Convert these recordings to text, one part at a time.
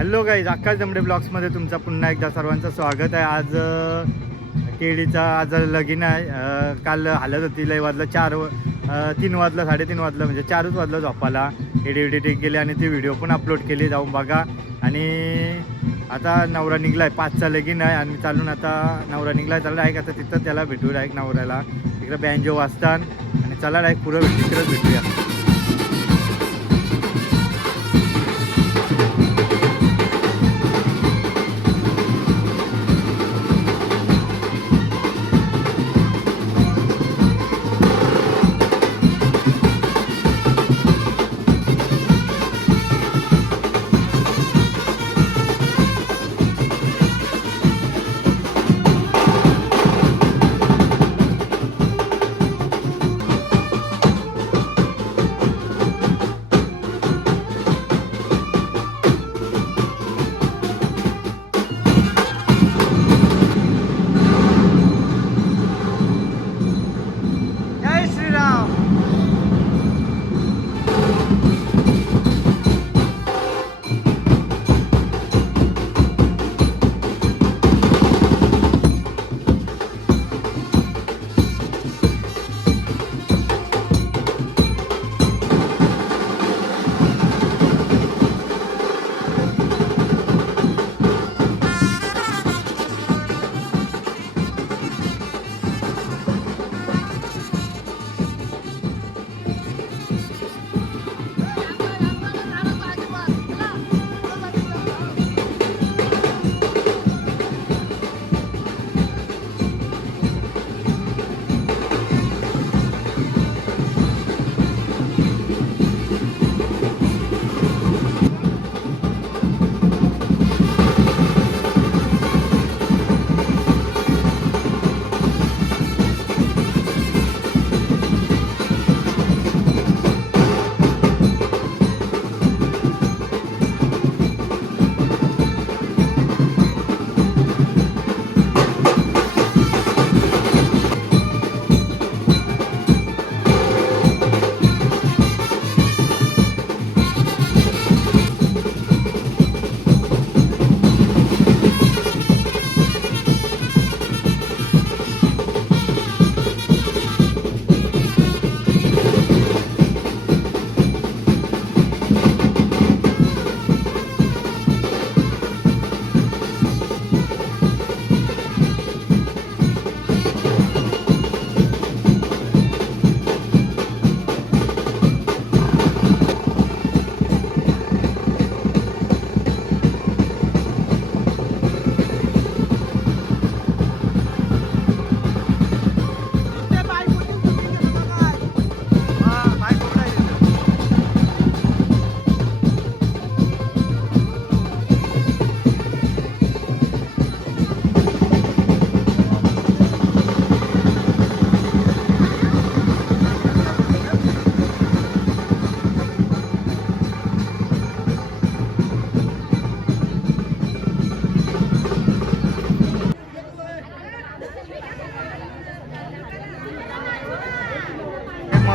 Hello guys, आकाश दमडे ब्लॉग्समध्ये तुमचं पुन्हा एकदा सर्वांचं स्वागत आहे. आज केळीचा आज लगीन आहे. काल हालत होती, लय वाजलं 3 वाजलं, 3:30 वाजलं, म्हणजे 4च वाजलं झोपाला. एडिटिंग केली आणि ती व्हिडिओ पण अपलोड केली, जाऊन बघा. आणि आता नवरा निघला आहे, 5चा लगीन आहे आणि चालून आता नवरा निघला आहे. चला आता तिथं त्याला भेटू डायरेक्ट नवऱ्याला. तिकडे बँजो वाजतात आणि चला डायरेक्ट पुढं तिकडंच भेटूया.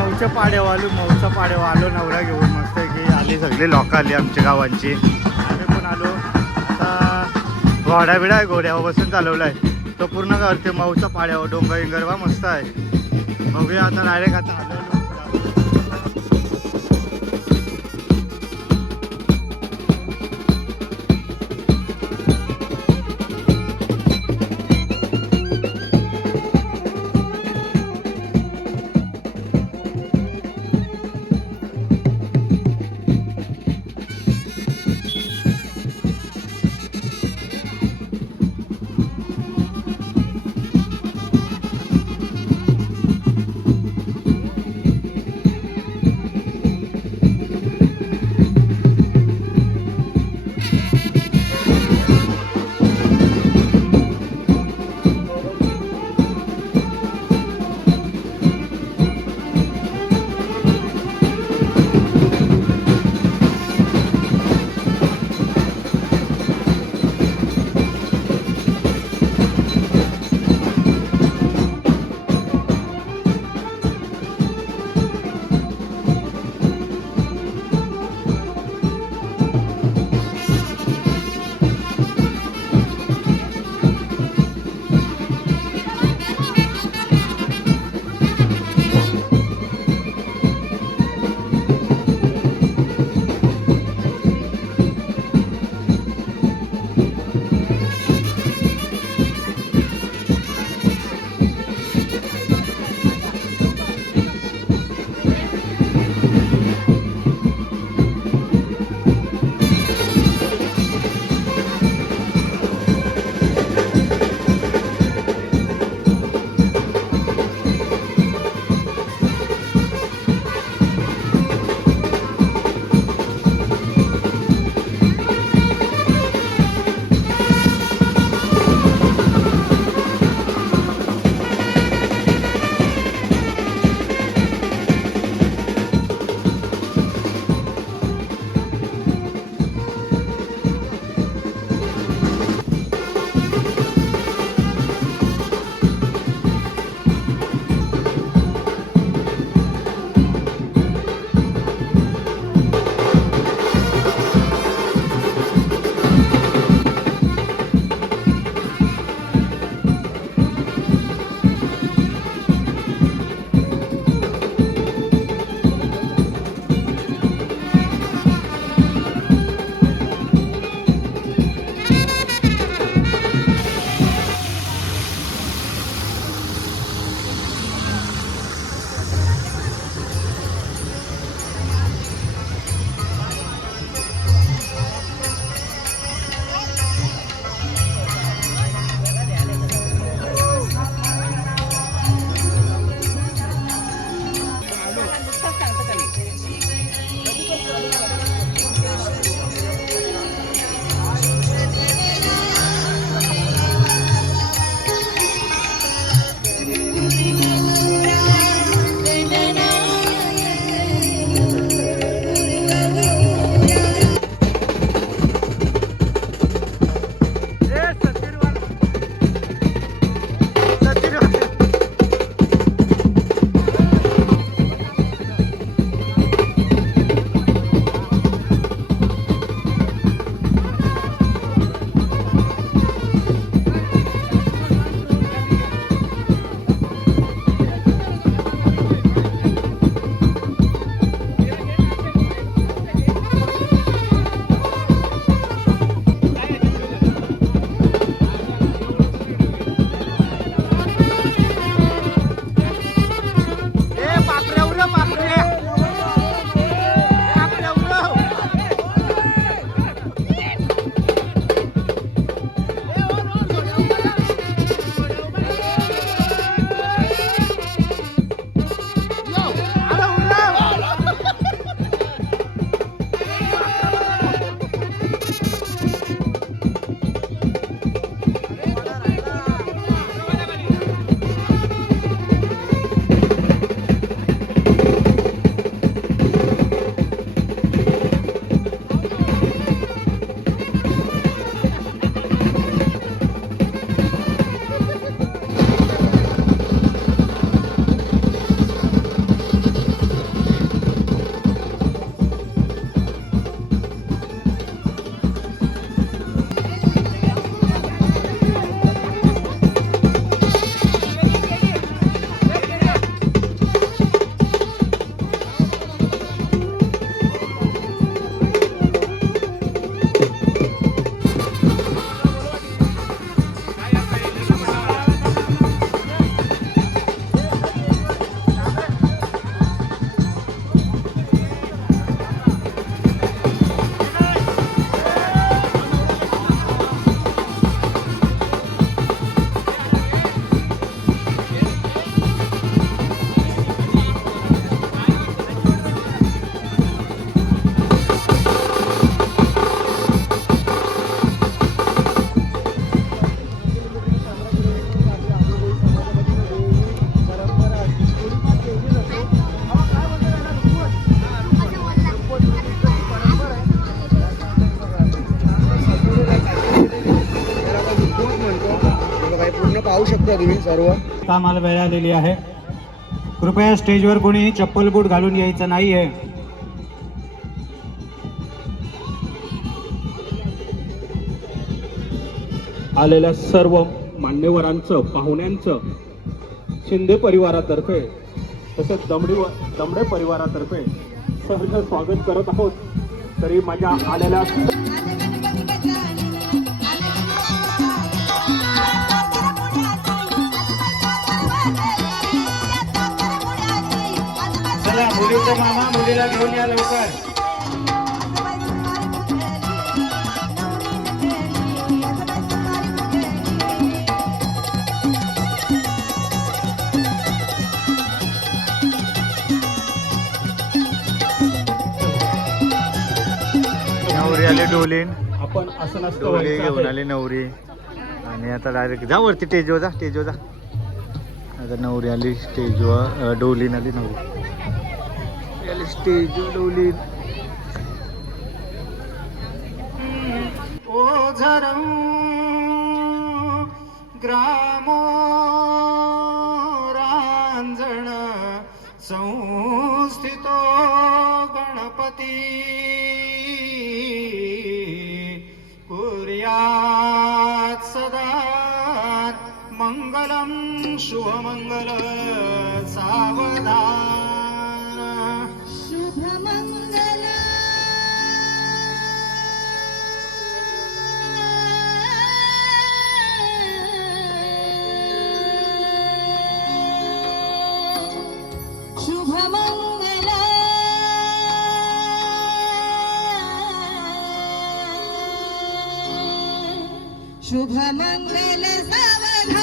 मऊच्या पाड्यावर आलो नवरा घेऊन. मस्त की आली, सगळी लोक आली आमच्या गावांची. आम्ही पण आलो. आता घोडा बिडा आहे, घोड्यावर बसून चालवला आहे तो पूर्ण करते. मऊच्या पाड्यावर डोंगर इंगरवा मस्त आहे. बघूया आता डायरेक्ट आता आलो. तरी सर्व कामाला वेळ आलेली आहे. कृपया स्टेजवर कोणी चप्पल बूट घालून यायचं नाहीये. आलेल्या सर्व मान्यवरांचं पाहुण्यांचं शिंदे परिवारातर्फे तसेच दमडे परिवारातर्फे सहर्ष स्वागत करत आहोत. तरी माझ्या आलेल्या चला मुलीचा मामा मुलीला घेऊन या लवकर. नवरी आले डोलीन, आपण असं नसतं डोली व्हायचं घेऊन आहे. आली नवरी. आणि आता डायरेक्ट जा वरती स्टेजवर जा, स्टेजवर जा. आता नवरी आली स्टेजवर, डोलीन आली नवरी आली स्टेजवर डोलीन. ओझरं ग्रामो रांजण संस्थितो गणपती कुर्यात् सदा मंगलम शुभमंगल सावधान. शुभमंगल सावधान सावधान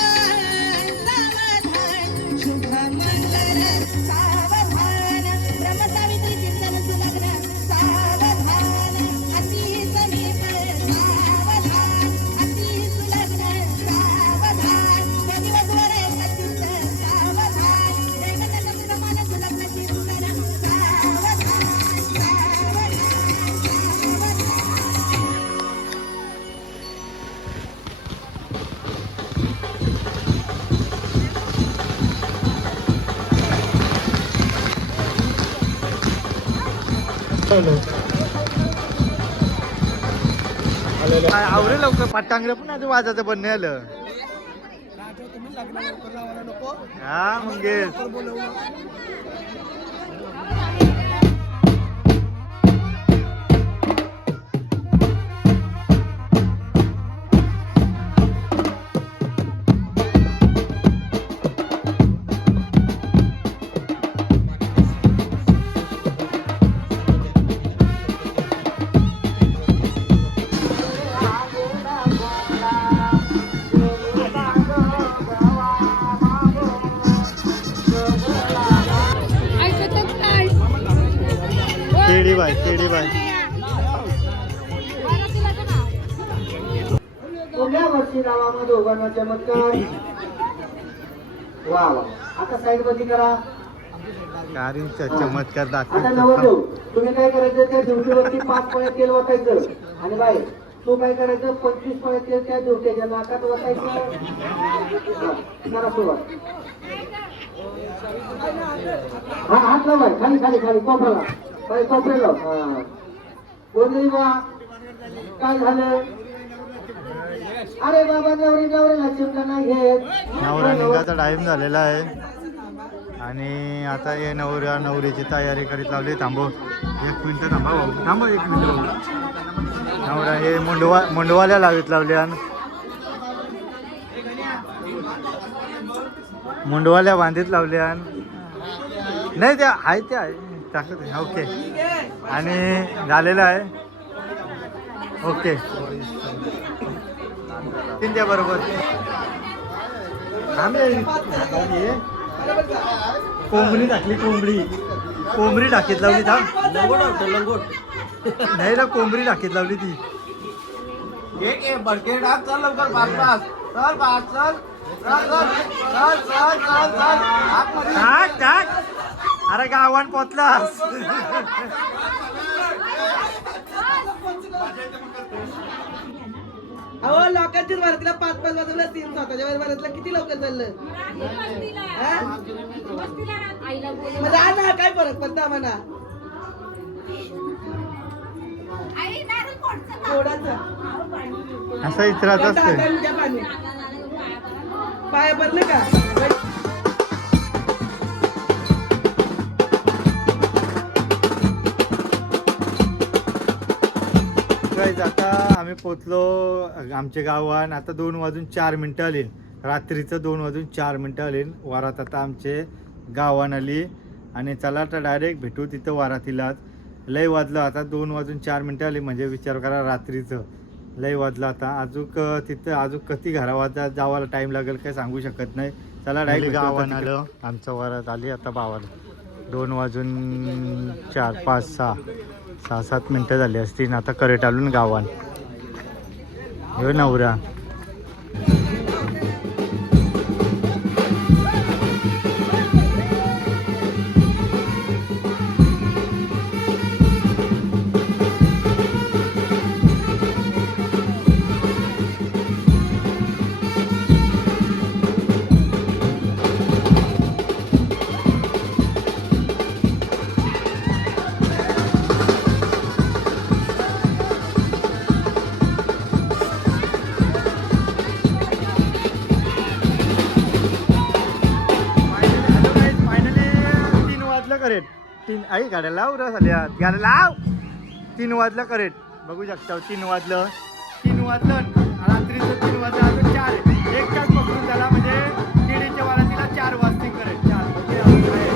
शुभमंगल सावधान ब्रह्मसावित्री चिंतन सुलग्न सावधान अति समीप सावधान अति सुलग्न सावधान दिवसवर अत्युत सावधान जयगणनाथ समान सुलग्न चिंतन सावधान सावधान आवरे लवकर पटांगरे पण आता वाजायचं पण नाही आलं. हा Mangesh KD bye KD bye. पुढल्या वर्षी गावामध्ये उभारणार चमत्कार. वा वा. आता साईड मध्ये करा. कारचा चमत्कार आता दाखवतो. नवरदेव तुम्ही काय करायचं, त्या दिवशीवरती 5 पळे तेल वाटायचं आणि बाई तू काय करायचं 25 पळे तेल त्या दिवट्याच्या नाकात वाटायचं. करा सुरुवात. हा हात लावा खाली खाली खाली कोपऱ्याला काही कोपऱ्याला. हा बोलली बा काय झालं. अरे बाबा नवरी नवरीला चिमटा नाही घेत. नवरा निघायचा टाइम झालेला आहे आणि आता हे नवऱ्या नवरीची तयारी करीत लावली. थांबव 1 मिनिट थांबा भाऊ, थांबा 1 मिनिट भाऊ. नवरा हे मुंडवाल्या लावीत लावले आणि मुंडवाल्या बांधीत लावल्या. नाही त्या आहे त्या टाकत आहे. ओके आणि झालेलं आहे. ओके त्या बरोबर कोंबडी टाकली. कोंबडी टाकीत लावली. थांब नाही ना कोंबडी टाकीत लावली ती. बडके टाक चल लवकर पाच चल पाच चल चल चल चल चल चल टाक टाक. अरे गावान पोचलास. अहो लोकांच्याच वरातीला 5-5 वाजवलं असतील, स्वतःच्या वरातीला किती लवकर चाललं हा? मग जा ना, काय फरक पडतो आम्हाला थोडासा असं इतराच कोणता असतं. हाताने द्या पाणी. पाया पडले का गाईज आता आम्ही पोचलो आमच्या गावात. आता 2:04 आली, रात्रीचं 2:04 आली वारात. आता आमचे गावान आली आणि चला आता डायरेक्ट भेटू तिथं वारातीलाच. लय वाजलं आता 2:04 आली, म्हणजे विचार करा रात्रीचं लय वाजलं. आता अजून तिथं अजून किती घरावाजा जावायला टाईम लागेल काय सांगू शकत नाही. चला डायरेक्ट गावान आलं. आमचं वारात आली आता बावाला. 2:04, 5, 6, 6-7 मिनटं झाली असतील. आता करेट आलून गावान ह्यो नवरा. फायनली 3 वाजलं करेट. 3 आई गाड्या लाव रे झाल्या, गाड्या लाव. 3 वाजलं करेट, बघू शकता. 3 वाजलं रात्रीचं 3 वाजलं. अजून 4 1 तास पकडून झाला, म्हणजे केळीच्या वारातीला 4 वाजते करेट. 4 म्हणजे अजून आहे.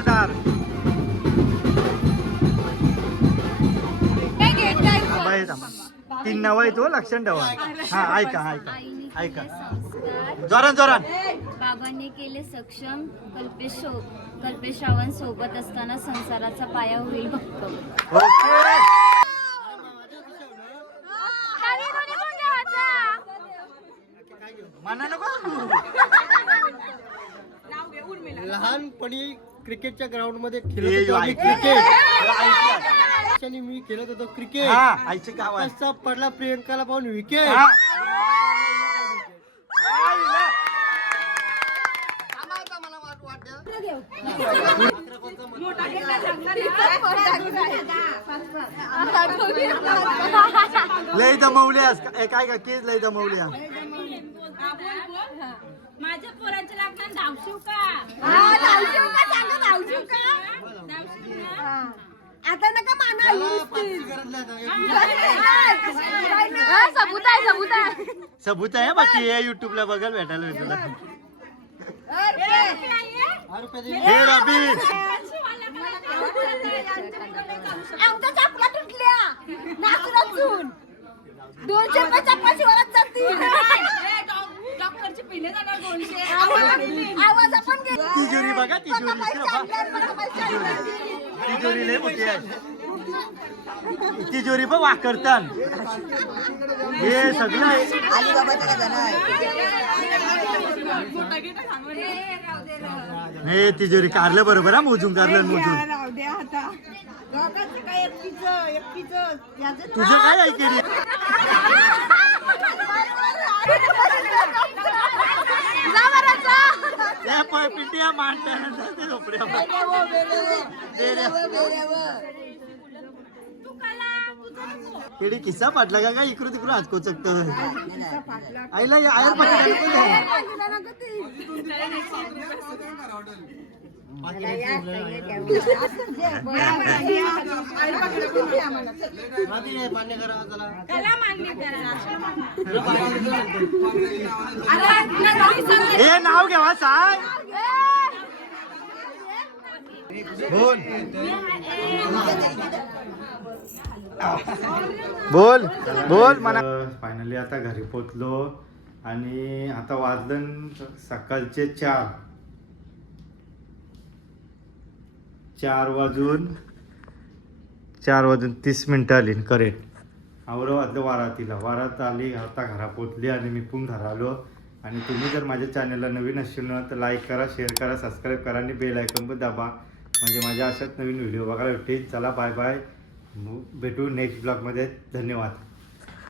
दार बाई थांबा. 3 नाव आहेत हो, लक्षात ठेवा. हा ऐका ऐका ऐका जोरान जोरान. बाबांनी केले सक्षम, कल्पेश श्रावण सोबत असताना संसाराचा पाया होईल भक्कम. ओके. मना नको. लहानपणी क्रिकेटच्या ग्राउंड मध्ये हे खेळत होतो आम्ही ऐकलं. क्रिकेट आणि मी खेळत होतो क्रिकेट हा, आईचे गाव आहे. तसा पडला प्रियंकाला पाहून विकेट हा. लय दमवल्यास काय का केस लय दमवल्या. माझ्या पोराच्या लग्नात धावशीव का आता नका माना सबूत आहे बाकी हे युट्यूबला बघायला भेटायला भेटलं. हे रबी आमच्या चपला तुटल्या नाचून 200 रुपये चप्पाची वरच चालतील डॉक्टरची पिणे जाणार 200 आवाज आपण तिजोरी बघा तिजोरी लय मोठी आहे. तिजोरी पण वाकरतात. हे सगळं हे तिजोरी कारलं बरोबर हा मोजून कारलं मोजून. तुझं काय आहे की पिंट्या मांडतात ते झोपड्या केडी किस्सा पाटला का इकडून तिकडून हात कोचकत आईला आयर हे नाव घ्यावा सांग. बोल बोल म्हणा. फायनली आता घरी पोचलो आणि आता वाजलं सकाळचे 4 वाजून 30 मिनिटं आली करेक्ट. आवडं वाजलं वारात आली. आता घरा पोचली आणि मी पण घरा आलो. आणि तुम्ही जर माझ्या चॅनलला नवीन असेल ना तर लाईक करा, शेअर करा, सबस्क्राईब करा आणि बेल आयकॉन पण दाबा म्हणजे माझ्या अशाच नवीन व्हिडिओ बघायला भेटेल. चला बाय बाय, भेटू नेक्स्ट ब्लॉगमध्ये. धन्यवाद.